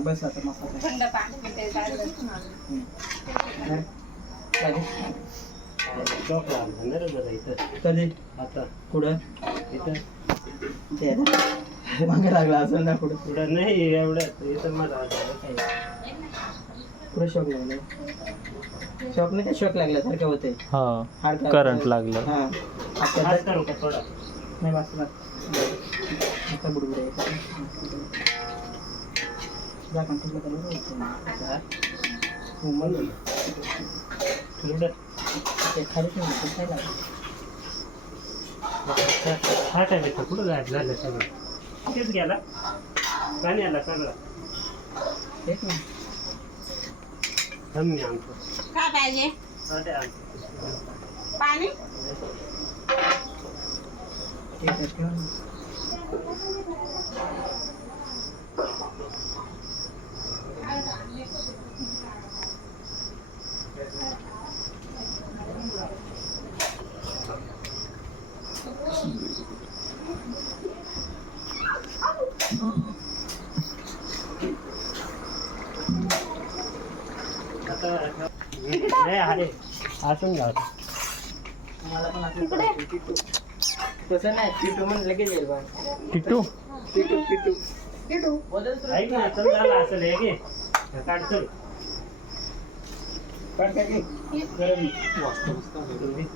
बस आता मसाला थंड पाणी कधी आता कुठं इथं मागे लागला असं ना कुठं पुढं नाही एवढं इथं मला पुढे शॉक लागला शॉक नाही काय शॉक लागल्यासारखं होते हा करंट लागलं हा आता हात करू का थोडा नाही बसला आता बुडबुड जा कंट्रोल करा थोडं ते खाली काय लागलं हाटायचं कुठं गायब झालं सगळं तेच गेला पाणी आला सगळं तेच ना कमी आणतो काय पाहिजे हाटे आणतो पाणी ठीक आहे ठेवा ना. आता नाही आहे असून जाऊ मला पण आता तसं नाही पिटू म्हणून लगेच येईल बा टिटू पिटू पिटू पिटू ऐक ना चल झालं असेल हे घे काढ चल काढ काय गरम ये.